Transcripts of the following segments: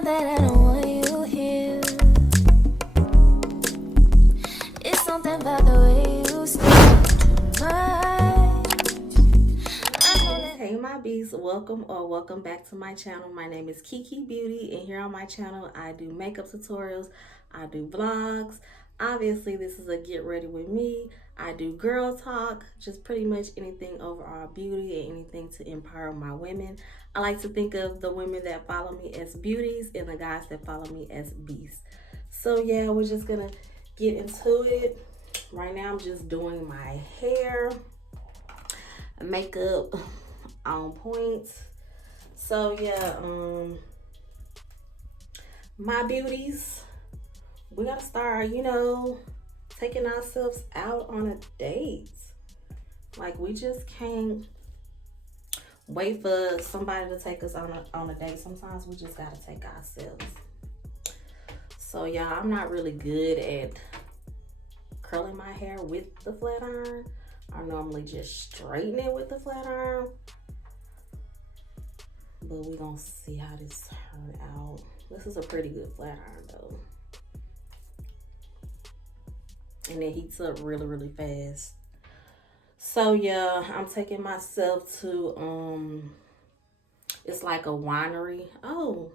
out that I don't want you here. It's something about the way you speak my. Hey my bees, welcome back to my channel. My name is Thekekebeauty, and here on my channel I do makeup tutorials, I do vlogs. Obviously this is a get ready with me. I do girl talk, just pretty much anything overall beauty and anything to empower my women. I like to think of the women that follow me as beauties and the guys that follow me as beasts. So yeah, we're just gonna get into it. Right now I'm just doing my hair, makeup on point. So yeah, my beauties, we gotta start, taking ourselves out on a date. Like, we just can't wait for somebody to take us on a date. Sometimes we just gotta take ourselves. So yeah, I'm not really good at curling my hair with the flat iron. I normally just straighten it with the flat iron. But we're gonna see how this turned out. This is a pretty good flat iron though. And it heats up really, really fast. So yeah, I'm taking myself to, it's like a winery. Oh,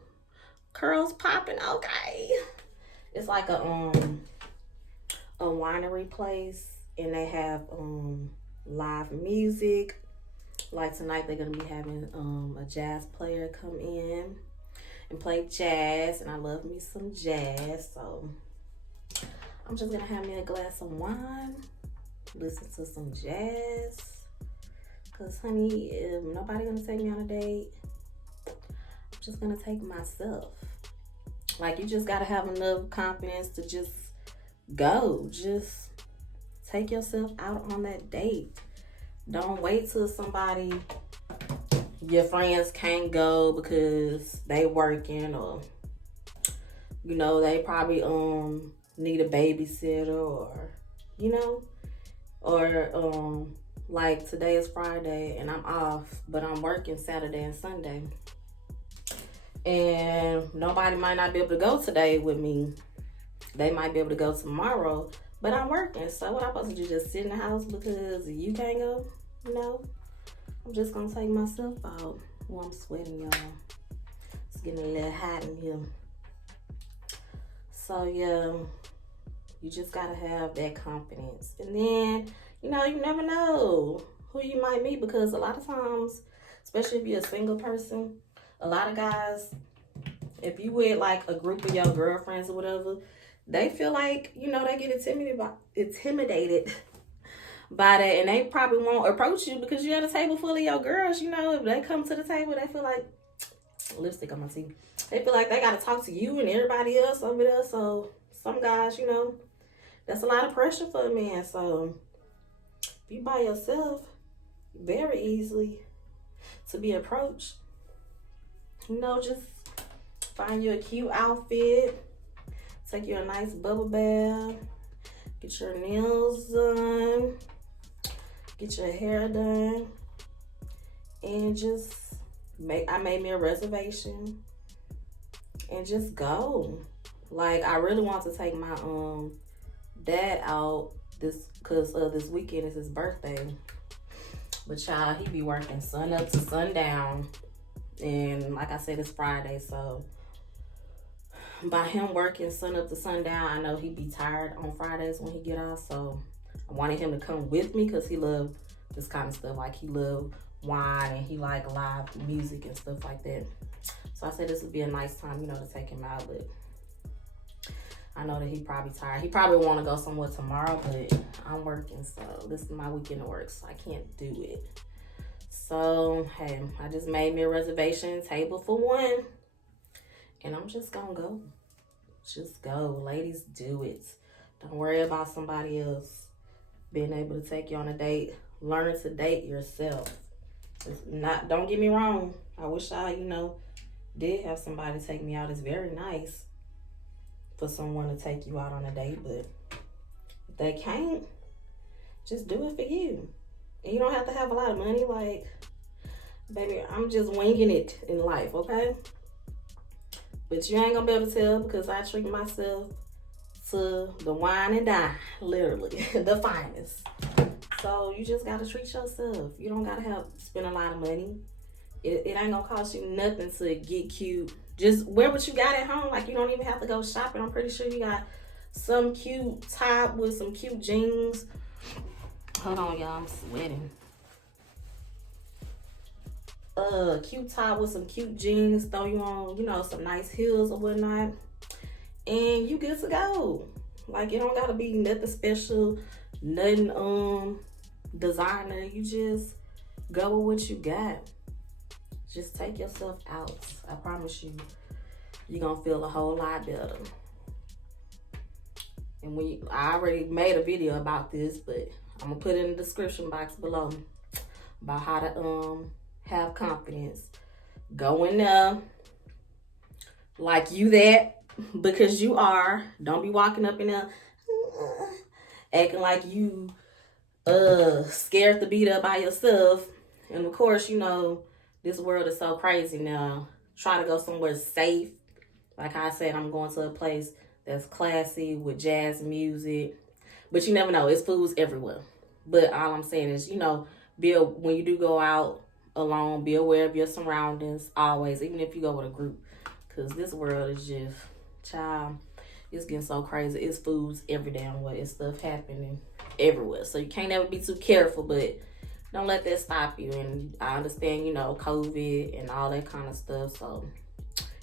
curls popping, okay. It's like a winery place, and they have live music. Like tonight they're gonna be having a jazz player come in and play jazz, and I love me some jazz, so I'm just gonna have me a glass of wine, listen to some jazz, cause honey, if nobody gonna take me on a date, I'm just gonna take myself. Like, you just gotta have enough confidence to just go. Just take yourself out on that date. Don't wait till your friends can't go because they working, or they probably need a babysitter, or like today is Friday and I'm off, but I'm working Saturday and Sunday, and nobody might not be able to go today with me. They might be able to go tomorrow, but I'm working. So what I'm supposed to do, just sit in the house because you can't go? I'm just gonna take myself out. Well, I'm sweating, y'all. It's getting a little hot in here. So yeah, you just gotta have that confidence. And then, you never know who you might meet, because a lot of times, especially if you're a single person, a lot of guys, if you with like a group of your girlfriends or whatever, they feel like, they get intimidated by that, and they probably won't approach you because you got a table full of your girls. If they come to the table, they feel like, lipstick on my teeth, they feel like they got to talk to you and everybody else over there. So some guys, that's a lot of pressure for a man. So if you by yourself, very easily to be approached. Just find you a cute outfit, take you a nice bubble bath, get your nails done, get your hair done, and I made me a reservation and just go. Like, I really want to take my dad out because this weekend is his birthday. But child, he be working sun up to sundown, and like I said, it's Friday, so by him working sun up to sundown, I know he'd be tired on Fridays when he get off. So I wanted him to come with me because he loved this kind of stuff. Like, he loved wine and he liked live music and stuff like that. So I said this would be a nice time, to take him out. But I know that he probably tired. He probably want to go somewhere tomorrow, but I'm working, so this is my weekend of work, so I can't do it. So hey, I just made me a reservation table for one. And I'm just gonna go. Just go. Ladies, do it. Don't worry about somebody else being able to take you on a date. Learn to date yourself. Don't get me wrong. I wish I, did have somebody take me out. It's very nice for someone to take you out on a date, but if they can't, just do it for you. And you don't have to have a lot of money. Like, baby, I'm just winging it in life, okay? But you ain't gonna be able to tell because I treat myself to the wine and dine, literally, the finest. So you just gotta treat yourself. You don't gotta spend a lot of money. It ain't gonna cost you nothing to get cute. Just wear what you got at home. Like, you don't even have to go shopping. I'm pretty sure you got some cute top with some cute jeans. Hold on, y'all, I'm sweating. Cute top with some cute jeans. Throw you on, you know, some nice heels or whatnot. And you good to go. Like, it don't gotta be nothing special, nothing designer. You just go with what you got. Just take yourself out. I promise you, you're gonna feel a whole lot better. And I already made a video about this, but I'm gonna put it in the description box below about how to have confidence. Go in there like you that, because you are. Don't be walking up in there acting like you scared to be there by yourself. And of course, you know, this world is so crazy now. Try to go somewhere safe. Like I said, I'm going to a place that's classy with jazz music. But you never know. It's foods everywhere. But all I'm saying is, you know, when you do go out alone, be aware of your surroundings always, even if you go with a group. Because this world is just, child, it's getting so crazy. It's foods every damn way. It's stuff happening everywhere. So you can't ever be too careful, but don't let that stop you. And I understand, you know, COVID and all that kind of stuff. So,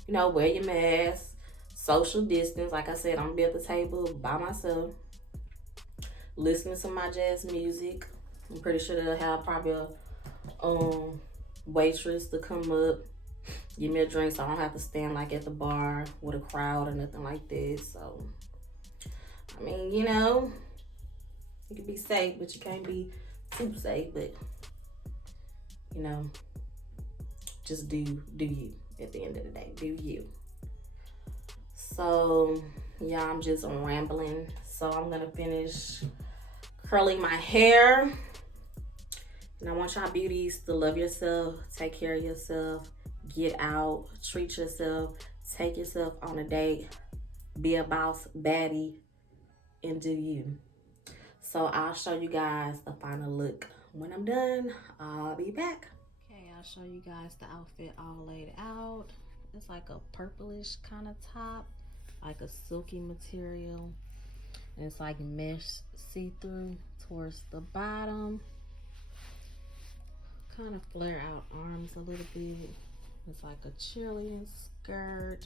you know, wear your mask, social distance. Like I said, I'm gonna be at the table by myself, listening to my jazz music. I'm pretty sure they'll have probably a waitress to come up, give me a drink, so I don't have to stand like at the bar with a crowd or nothing like this. So, I mean, you know, you can be safe, but you can't be too safe. But, you know, just do you. At the end of the day, do you. So, yeah, I'm just rambling. So I'm gonna finish curling my hair. And I want y'all beauties to love yourself, take care of yourself, get out, treat yourself, take yourself on a date, be a boss, baddie, and do you. So I'll show you guys the final look. When I'm done, I'll be back. Okay, I'll show you guys the outfit all laid out. It's like a purplish kind of top, like a silky material. And it's like mesh see-through towards the bottom. Kind of flare out arms a little bit. It's like a cheerleading skirt.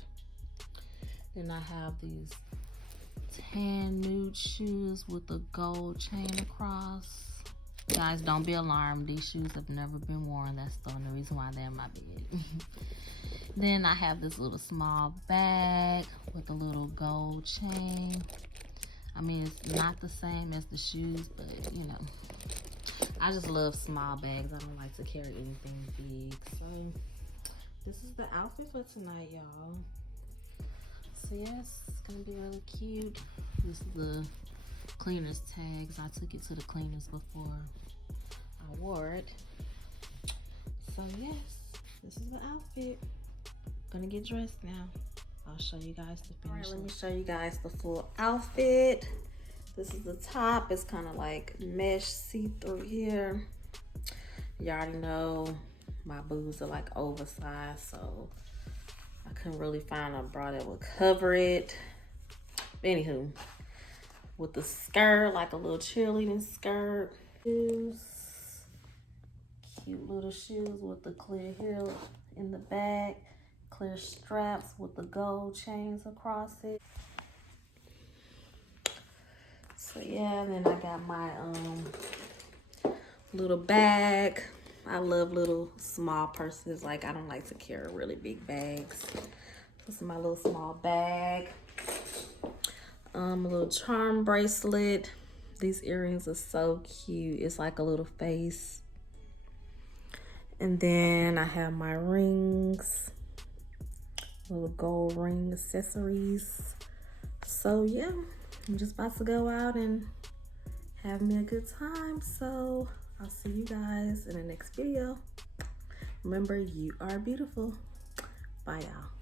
Then I have these tan nude shoes with a gold chain across. Guys, don't be alarmed. These shoes have never been worn. That's the only reason why they're in my bed. Then I have this little small bag with a little gold chain. I mean, it's not the same as the shoes, but you know, I just love small bags. I don't like to carry anything big. So this is the outfit for tonight, y'all. So yes, it's gonna be really cute. This is the cleaner's tags. I took it to the cleaners before I wore it. So yes, this is the outfit. Gonna get dressed now. I'll show you guys the finish. All right, let me show you guys the full outfit. This is the top. It's kind of like mesh see-through here. You already know my boobs are like oversized, so I couldn't really find a bra that would cover it. Anywho, with the skirt, like a little cheerleading skirt. Shoes, cute little shoes with the clear heel in the back. Clear straps with the gold chains across it. So yeah, and then I got my little bag. I love little small purses. Like, I don't like to carry really big bags. This is my little small bag. A little charm bracelet. These earrings are so cute. It's like a little face. And then I have my rings. Little gold ring accessories. So yeah, I'm just about to go out and have me a good time. So I'll see you guys in the next video. Remember, you are beautiful. Bye, y'all.